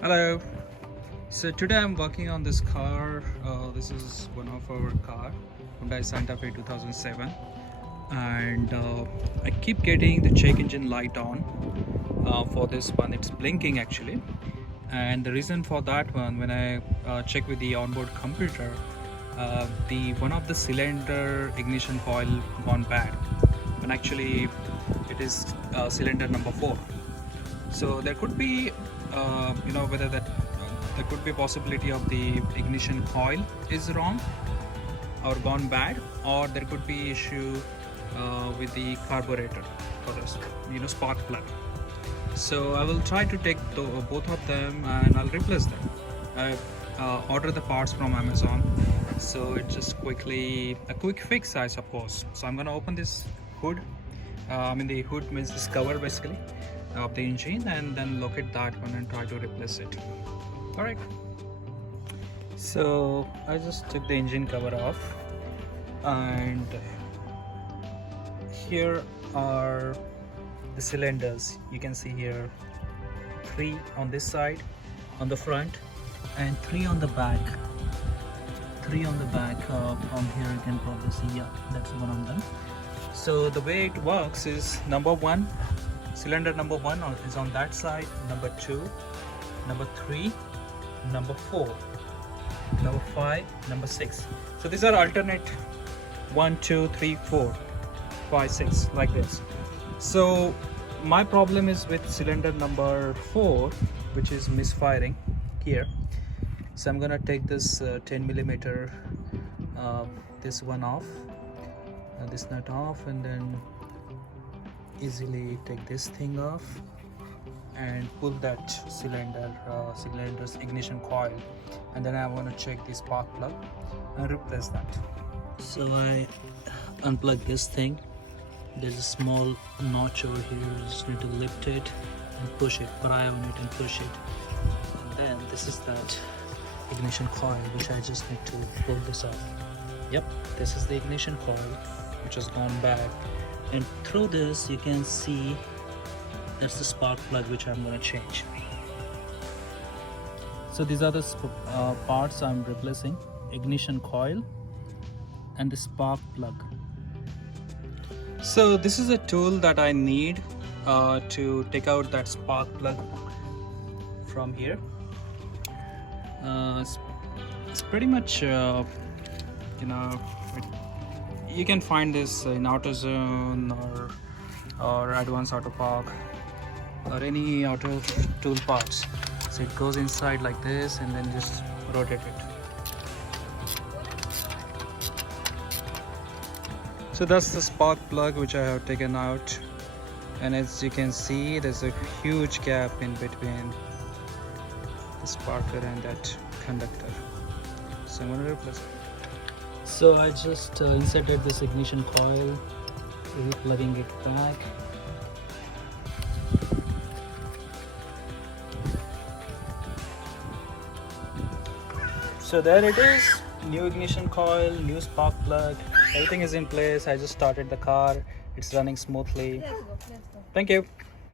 Hello. So today I'm working on this car. This is one of our car, Hyundai Santa Fe 2007, and I keep getting the check engine light on. For this one, it's blinking actually, and the reason for that one, when I check with the onboard computer, the one of the cylinder ignition coil gone bad, and actually it is cylinder number 4. So there could be whether that there could be a possibility of the ignition coil is wrong or gone bad, or there could be issue with the carburetor for this spark plug. So I will try to take both of them and I'll replace them. I've ordered the parts from Amazon, so it's just a quick fix, I suppose. So I'm gonna open this hood. The hood means this cover basically of the engine, and then locate that one and try to replace it. All right. So I just took the engine cover off, and here are the cylinders. You can see here 3 on this side on the front and 3 on the back. 3 on the back. From here you can probably see, yeah, that's one of them. So the way it works is cylinder number 1 is on that side, number 2, number 3, number 4, number 5, number 6. So these are alternate 1, 2, 3, 4, 5, 6, like this. So my problem is with cylinder number 4, which is misfiring here. So I'm gonna take this 10 millimeter this one off, this nut off, and then easily take this thing off and pull that cylinder's ignition coil, and then I want to check the spark plug and replace that. So I unplug this thing. There's a small notch over here. You just need to lift it and push it, pry on it and push it, and then this is that ignition coil, which I just need to pull this off. Yep, this is the ignition coil which has gone bad, and through this you can see that's the spark plug which I'm going to change. So these are the parts I'm replacing: ignition coil and the spark plug. So this is a tool that I need to take out that spark plug from here. It's pretty much you can find this in AutoZone or Advanced Auto Park or any auto tool parts. So it goes inside like this and then just rotate it. So that's the spark plug which I have taken out, and as you can see there's a huge gap in between the sparker and that conductor. So I'm going to replace it. So I just inserted this ignition coil, plugging it back. So there it is, new ignition coil, new spark plug, everything is in place. I just started the car, it's running smoothly. Thank you.